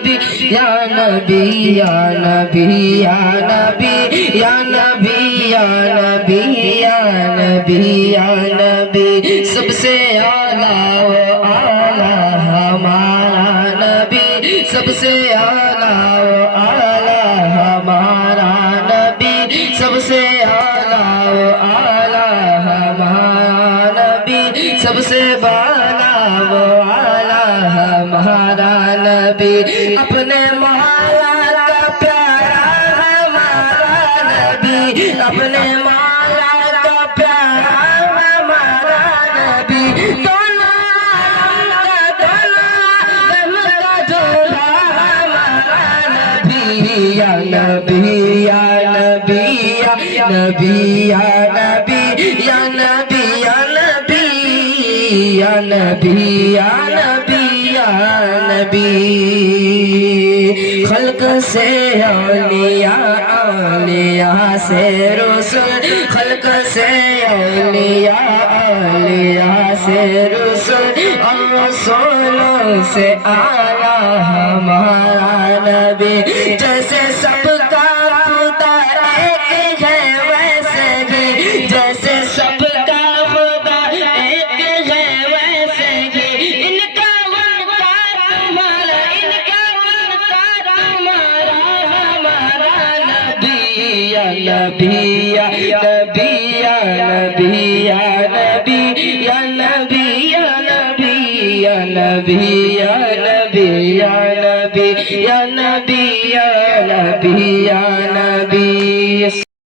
नबी या नबी या नबी या नबी या नबी या नबी या नबी या नबी सबसे आला वो आला हमारा नबी सबसे आला वो आला हमारा नबी सबसे आला वो आला हमारा नबी सबसे बाला वो आला हमारा नबी अपने मौला का प्यारा हमारा नबी अपने मौला का प्यारा हमारा नबी दोनों का जोड़ा हमारा नबी या नबी या नबी या नबी या नबी या नबी या नबी या नबी या नबी या नबी खल्क से औलिया औलिया से रसूल खल्क से औलिया औलिया से रसूल और रसूलों से आला हमारा नबी जैसे सबका खुदा एक है वैसे भी जैसे सबका खुदा एक है वैसे ही इनका उनका तुम्हारा इनका उनका तुम्हारा हमारा नबी या नबी या नबी या नबी